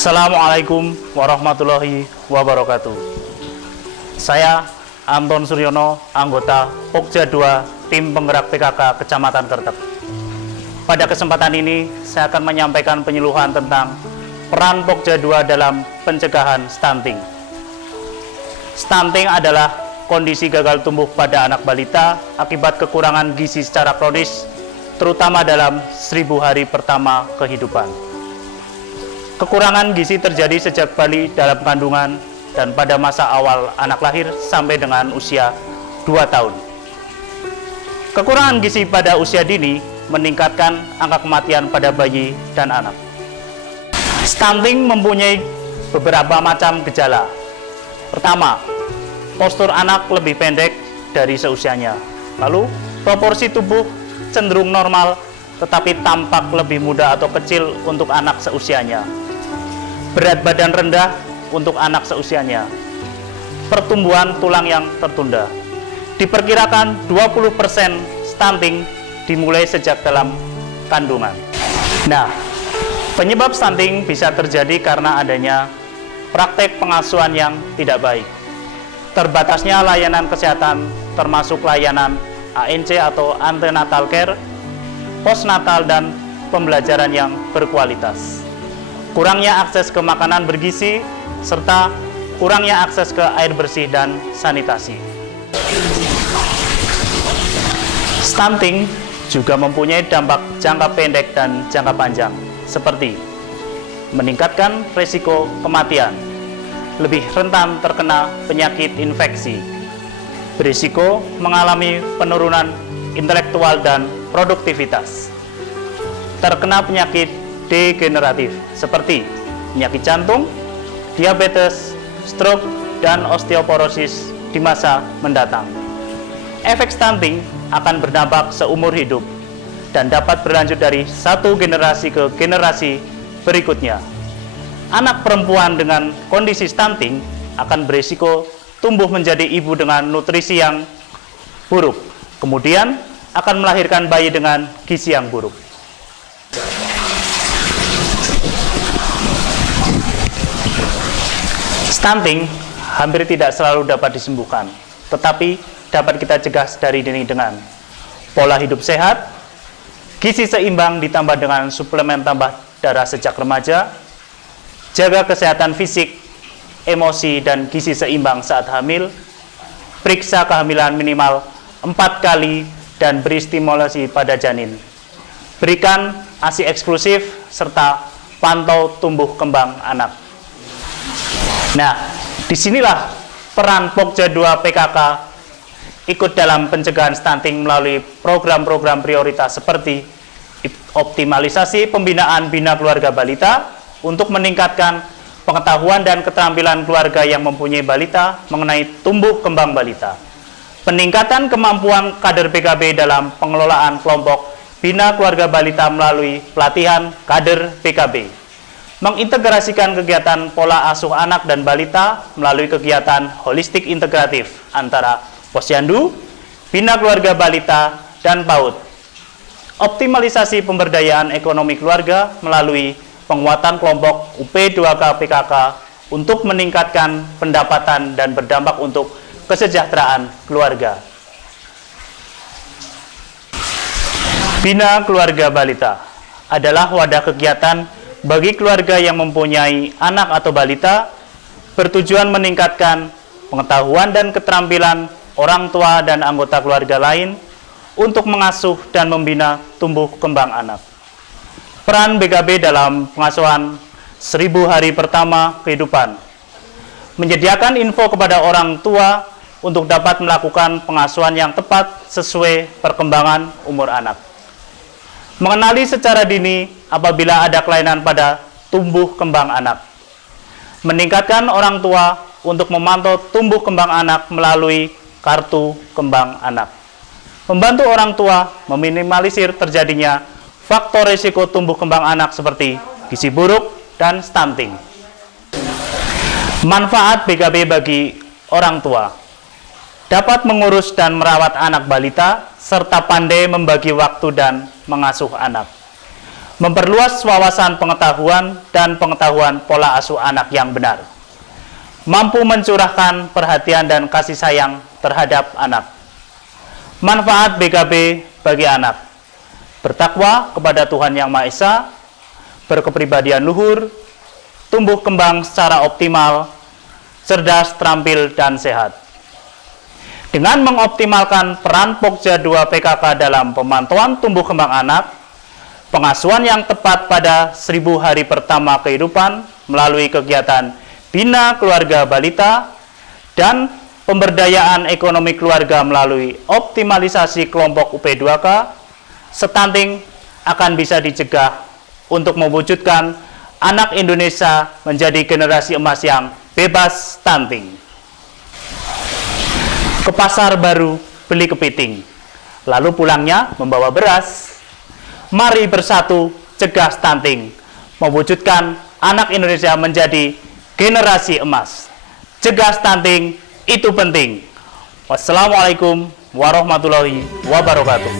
Assalamualaikum warahmatullahi wabarakatuh. Saya Anton Suryono, anggota Pokja 2 Tim Penggerak PKK Kecamatan Kertek. Pada kesempatan ini, saya akan menyampaikan penyuluhan tentang peran Pokja 2 dalam pencegahan stunting. Stunting adalah kondisi gagal tumbuh pada anak balita akibat kekurangan gizi secara kronis, terutama dalam 1000 hari pertama kehidupan. Kekurangan gizi terjadi sejak bayi dalam kandungan dan pada masa awal anak lahir sampai dengan usia 2 tahun. Kekurangan gizi pada usia dini meningkatkan angka kematian pada bayi dan anak. Stunting mempunyai beberapa macam gejala. Pertama, postur anak lebih pendek dari seusianya. Lalu, proporsi tubuh cenderung normal tetapi tampak lebih muda atau kecil untuk anak seusianya. Berat badan rendah untuk anak seusianya. Pertumbuhan tulang yang tertunda. Diperkirakan 20% stunting dimulai sejak dalam kandungan. Nah, penyebab stunting bisa terjadi karena adanya praktek pengasuhan yang tidak baik, terbatasnya layanan kesehatan termasuk layanan ANC atau antenatal care, postnatal, dan pembelajaran yang berkualitas. Kurangnya akses ke makanan bergizi, serta kurangnya akses ke air bersih dan sanitasi. Stunting juga mempunyai dampak jangka pendek dan jangka panjang, seperti meningkatkan risiko kematian, lebih rentan terkena penyakit infeksi, berisiko mengalami penurunan intelektual dan produktivitas, terkena penyakit degeneratif seperti penyakit jantung, diabetes, stroke, dan osteoporosis di masa mendatang. Efek stunting akan berdampak seumur hidup dan dapat berlanjut dari satu generasi ke generasi berikutnya. Anak perempuan dengan kondisi stunting akan berisiko tumbuh menjadi ibu dengan nutrisi yang buruk, kemudian akan melahirkan bayi dengan gizi yang buruk. Stunting hampir tidak selalu dapat disembuhkan, tetapi dapat kita cegah dari dini dengan pola hidup sehat, gizi seimbang ditambah dengan suplemen tambah darah sejak remaja, jaga kesehatan fisik, emosi, dan gizi seimbang saat hamil, periksa kehamilan minimal 4 kali, dan beri stimulasi pada janin. Berikan ASI eksklusif, serta pantau tumbuh kembang anak. Nah, disinilah peran Pokja 2 PKK ikut dalam pencegahan stunting melalui program-program prioritas seperti optimalisasi pembinaan bina keluarga balita untuk meningkatkan pengetahuan dan keterampilan keluarga yang mempunyai balita mengenai tumbuh kembang balita, peningkatan kemampuan kader PKB dalam pengelolaan kelompok bina keluarga balita melalui pelatihan kader PKB, mengintegrasikan kegiatan pola asuh anak dan balita melalui kegiatan holistik integratif antara posyandu, bina keluarga balita, dan PAUD. Optimalisasi pemberdayaan ekonomi keluarga melalui penguatan kelompok UP2K PKK untuk meningkatkan pendapatan dan berdampak untuk kesejahteraan keluarga. Bina keluarga balita adalah wadah kegiatan bagi keluarga yang mempunyai anak atau balita, bertujuan meningkatkan pengetahuan dan keterampilan orang tua dan anggota keluarga lain untuk mengasuh dan membina tumbuh kembang anak. Peran BKB dalam pengasuhan 1000 hari pertama kehidupan: menyediakan info kepada orang tua untuk dapat melakukan pengasuhan yang tepat sesuai perkembangan umur anak. Mengenali secara dini apabila ada kelainan pada tumbuh kembang anak. Meningkatkan orang tua untuk memantau tumbuh kembang anak melalui kartu kembang anak. Membantu orang tua meminimalisir terjadinya faktor risiko tumbuh kembang anak seperti gizi buruk dan stunting. Manfaat BKB bagi orang tua: dapat mengurus dan merawat anak balita, serta pandai membagi waktu dan mengasuh anak. memperluas wawasan pengetahuan dan pengetahuan pola asuh anak yang benar, mampu mencurahkan perhatian dan kasih sayang terhadap anak. Manfaat BKB bagi anak: bertakwa kepada Tuhan Yang Maha Esa, berkepribadian luhur, tumbuh kembang secara optimal, cerdas, terampil, dan sehat. Dengan mengoptimalkan peran Pokja 2 PKK dalam pemantauan tumbuh kembang anak, pengasuhan yang tepat pada 1000 hari pertama kehidupan melalui kegiatan Bina Keluarga Balita, dan pemberdayaan ekonomi keluarga melalui optimalisasi kelompok UP2K, stunting akan bisa dicegah untuk mewujudkan anak Indonesia menjadi generasi emas yang bebas stunting. Ke pasar baru beli kepiting, lalu pulangnya membawa beras. Mari bersatu cegah stunting, mewujudkan anak Indonesia menjadi generasi emas. Cegah stunting itu penting. Wassalamualaikum warahmatullahi wabarakatuh.